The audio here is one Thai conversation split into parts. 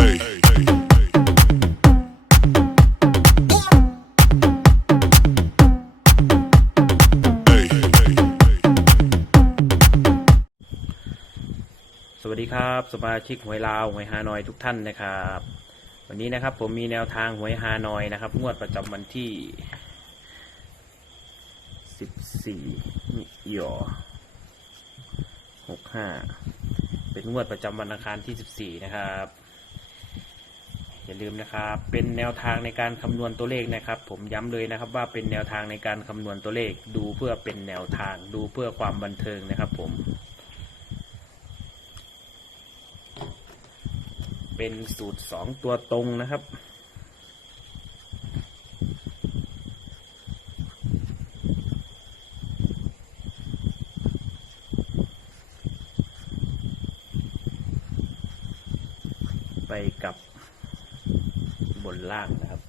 สวัสดีครับสมาชิกหวยลาวหวยฮานอยทุกท่านนะครับ วันนี้นะครับผมมีแนวทางหวยฮานอยนะครับ งวดประจำวันที่14มิยอ65เป็นงวดประจำวันอังคารที่14นะครับ อย่าลืมนะครับ เป็นแนวทางในการคำนวณตัวเลขนะครับ ผมย้ำเลยนะครับว่าเป็นแนวทางในการคำนวณตัวเลข ดูเพื่อเป็นแนวทาง ดูเพื่อความบันเทิงนะครับ ผม เป็นสูตรสองตัวตรงนะครับไปกับบ นล่างนะครับ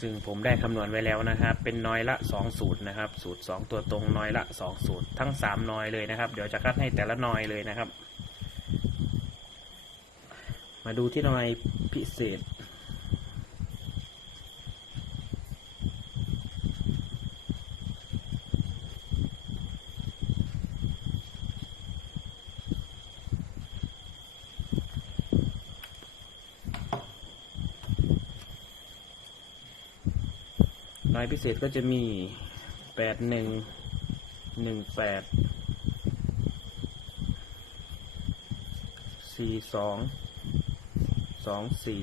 ซึ่งผมได้คำนวณไว้แล้วนะครับ เป็นน้อยละสองสูตรนะครับ สูตรสองตัวตรงน้อยละสองสูตร ทั้งสามน้อยเลยนะครับ เดี๋ยวจะคัดให้แต่ละน้อยเลยนะครับ มาดูที่น้อยพิเศษ น้อยพิเศษก็จะมีแปดหนึ่งหนึ่งแปดสี่สองสองสี่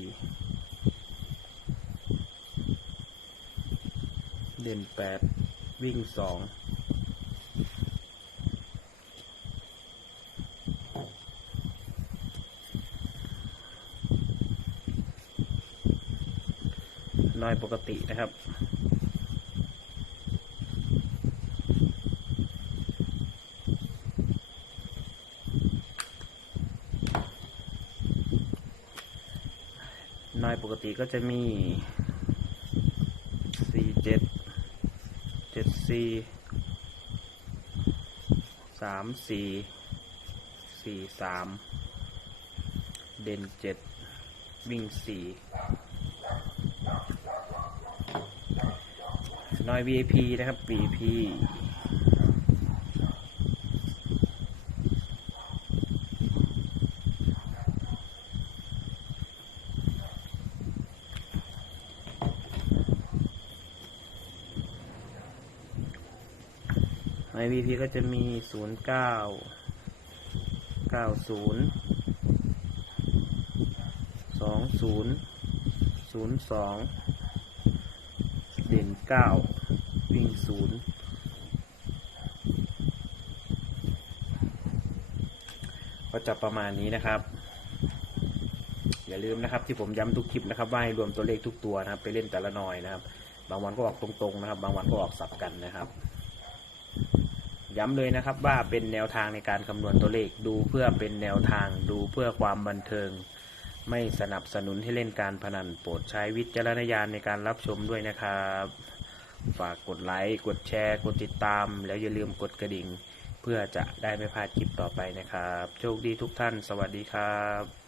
เด่นแปดวิ่งสองน้อยปกตินะครับ นายปกติก็จะมี47 74 3 4 4 3 เด่น 7 วิ่ง 4 นอย VIP นะครับ VP ใน VP ก็จะมี 0 9 9 0 2 0 0 2 เด่น 9 วิ่ง 0 ก็จะประมาณนี้นะครับ อย่าลืมนะครับที่ผมย้ำทุกคลิปนะครับว่าให้รวมตัวเลขทุกตัวนะครับ ไปเล่นแต่ละหน่อยนะครับ บางวันก็ออกตรงๆนะครับ บางวันก็ออกสับกันนะครับ ย้ำเลยนะครับว่าเป็นแนวทางในการคำนวณตัวเลขดูเพื่อเป็นแนวทางดูเพื่อความบันเทิง ไม่สนับสนุนให้เล่นการพนันโปรดใช้วิจารณญาณในการรับชมด้วยนะครับ ฝากกดไลค์กดแชร์ กดติดตาม แล้วอย่าลืมกดกระดิ่ง เพื่อจะได้ไม่พลาดคลิปต่อไปนะครับ โชคดีทุกท่าน สวัสดีครับ